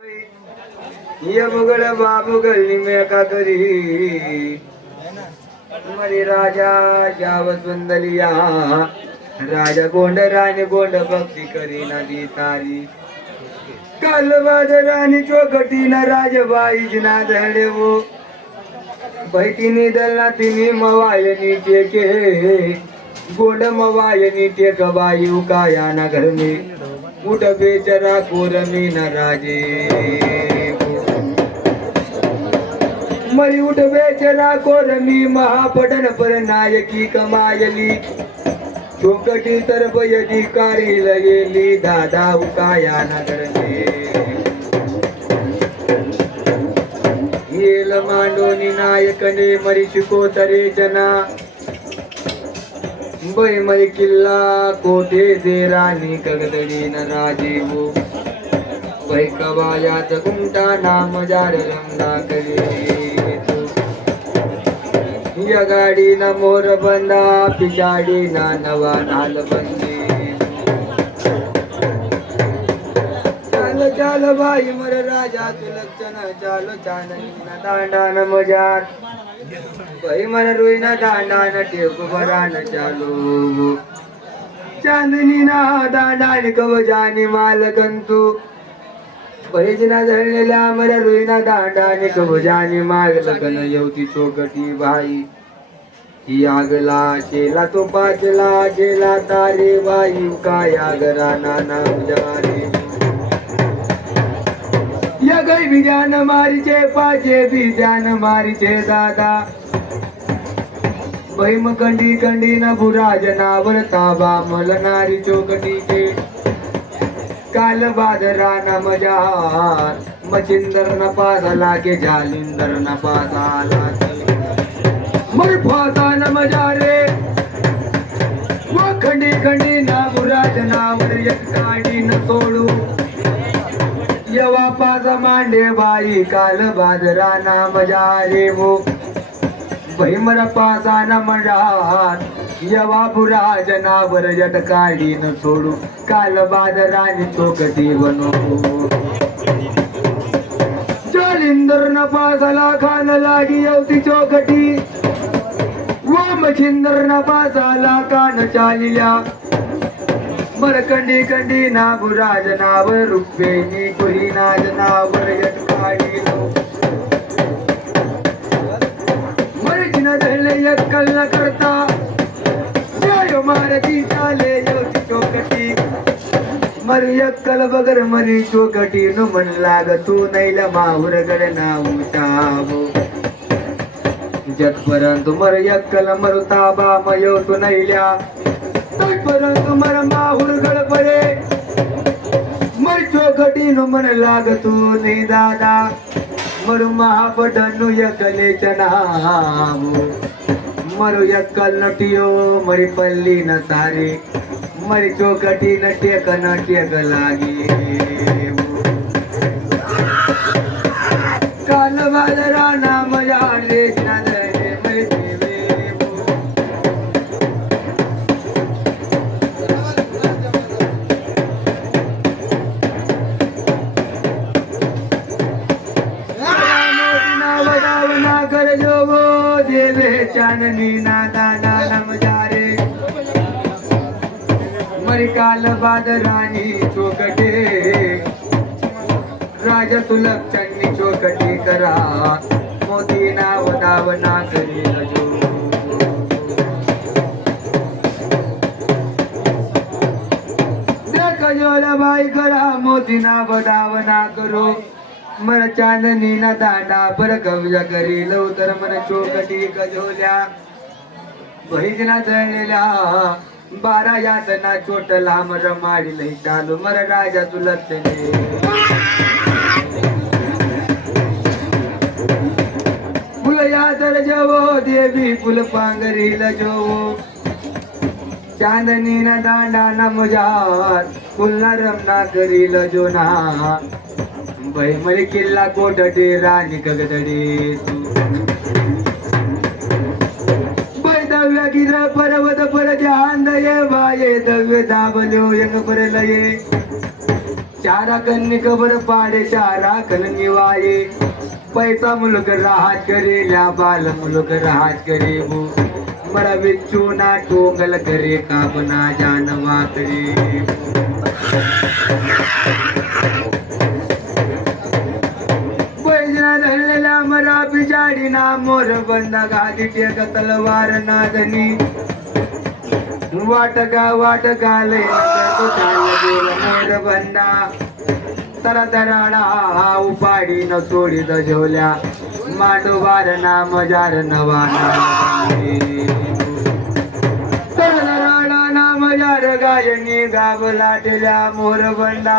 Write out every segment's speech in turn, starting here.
ये मुगळ निमेका करी मरी राजा जावत सुंदलिया राजा गोंड राणी गोंड भक्ती करी नदी तारी. कालवाद राणी चोकटी न राजबाई जिना धडे वो बैठीनी दलना तिनी मवायनी टेके गोंड मवायनी टेक बाई उकाया ना घर में उठ बेचरा कोरमी न राजे मरी उठ बेचरा कोरमी महापटन पर नायकी कमायली. चोकटी तरफ अधिकारी लगेली दादा उकाया नगर येल मांडोनी नायकने मरी शिकोतरे जना. बै किल्ला कोठे दे राणी कगदडी न राजीव हो? बैकबायाच कवायात गुंटा नाम जार रमला करे हो. या गाडी न मोर बंदा पिजाडी ना नवा नाल बंदी हो. चाल चाल बाई मर राजा तुलक्षण चालो चाल न दांडा न मजार. मन मर रुई दांडा न टेप भरा न चालू. चांदनी ना दांडा न कवजानी मालकंतू पैजना धरलेल्या मर रुईना दांडा आणि कवजानी मागलकन येवती चोकटी बाई. ही आगला शेला तो पाचला शेला तारे बाई. काय आगरा नाना उजारी या गै बिजान मारीचे पाचे बिजान मारीचे दादा. भैम कंडी कंडी न बुरा जनावर ताबा मलनारी चोकटीचे. काल बादरा न मजार मचिंदर न पासला के जालिंदर न पासाला मर फासा न मजारे व खंडी खंडी ना बुरा जनावर एक काडी न सोडू यवा पास मांडे बाई काल बाजरा ना मजारे वो भैमर पासा न मंडात यवा बुरा जनावर जट काढी न सोडू काल बादराने चोकटी बनू. जालिंदर न पासाला खान लागी येवती चोकटी. वामचिंदर न पासाला कान चालिल्या. मरकंडी कंडी कंडी ना रुक्मिणी जनावर रुक्वेनी कुरी ना. जनावर मरचिन धरले यक्कल न करता. जय मारती चाले योती चोकटी. मरी यक्कल बगर मरी चोकटी नु मन लाग तू नैल माहुर गड नाऊ चावो जगपर्यंत मर यक्कल मरुता बा मयो तू नैल्या. मन लाग तू नै दादा मरु महापटनु यकलेच नामु मरु यक्कल नटियो मरी पल्ली न सारे मरी चोकटी न टेक न टेक लागी काल बाजरा नाम जाणे नदरे जाननी चाननी ना दादा नम जारे मरिकाल बाद राणी चोकटे। राजा सुलभ चन्नी चोकटी करा। मोती ना वडावना करी रजो। देख जोला बाई करा मोती ना वडावना करो मर चांदनी ना दांडा पर कवजा करी लवतर मन चोकटी कजोल्या बहिजना जळलेल्या बारा यातना चोटला मर माडी लई चालू मर राजा तुलतने फुल यादर जवो देवी फुल पांगरील जवो. चांदनी ना दांडा ना मुजार फुलना रमना करील जोना. बैमरी किल्ला कोटटे राणी कगदडे? तू दव्य गिर पर्वत पर ध्यान दये बाये दव्य दाबल्यो यंग पर लये. चारा कन्नी कबर पाडे चारा कन निवाये. पैसा मुलक राहत करेल्या बाल मुलक राहत करे बो मरा बिच्छू ना टोंगल करे कापना जानवा करे बैजना मरा बिजाडी ना मोर बंद गादी टेक तलवार नादनी। वाटका वाटका लय मोर बंदा। तरा तराडा उपाडी न सोडी दजवल्या माडोबार ना मजार नवा तराडा गायनी गाव लाटल्या मोर बंडा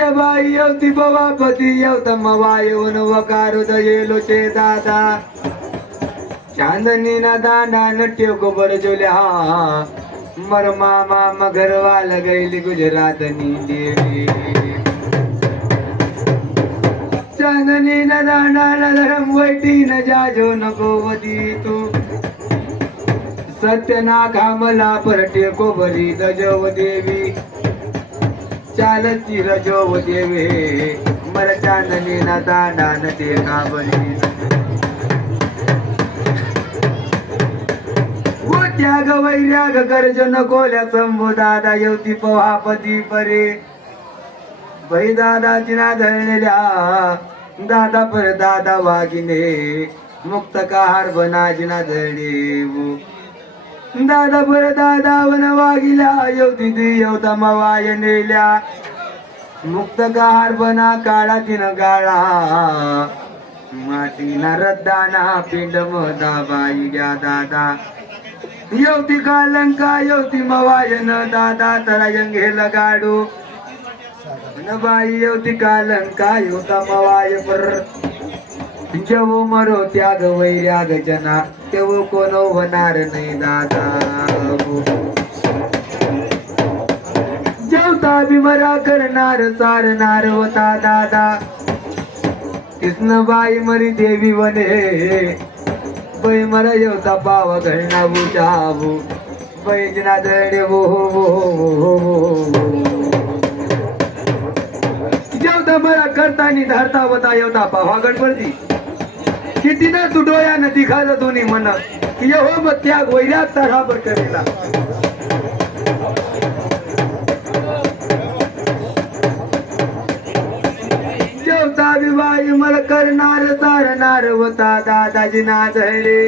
यवती बवापती यवतम वायवन वकारो दयेलो चे दादा चांदनी ना दांडा नट्य गोबर जोल्या मर मामा मगरवा लगैली गुजरात नी देवी चांदनी न दांडा न धरम वैटी न जाजो नको वदी तू सत्य ना कामला परटे कोबरी दजव देवी चालती रजो देवे मर चांदनी ना दाना न ते काबली त्याग वैराग गर्ज नकोल्या संभू दादा येवती पवापती परे. बै दादाची ना धरलेल्या दादा पर दादा वागिने मुक्त कार बनाजी ना धरले दादा पर दादा वन वागिल्या येवती ती येवता मवाय नेल्या. मुक्त गहार बना काळा तिन गाळा. माती ना रद्दाना पिंड मदा बाई ग्या दादा. येवती कालंका येवती मवायन दादा तरा यंगे लगाडू न बाई येवती कालंका येवता मवाय पर जव मरो त्याग वैराग जना. तेव कोण होणार नाही दादा. जेवता बिमरा करणार सारणार होता दादा. कृष्णबाई मरी देवी वने. बै मला जेवता पावा घडणा बुजाबू बैजना दडे वो हो जेवता बरा करता नि धरता होता येवता पावा गणपती. किती ना तू डोया न दिखा दोन्ही मन. की हो मग त्याग वैराग तराबर करेला. जेवता विवाही मल करणार तारणार होता दादाजी ना धडे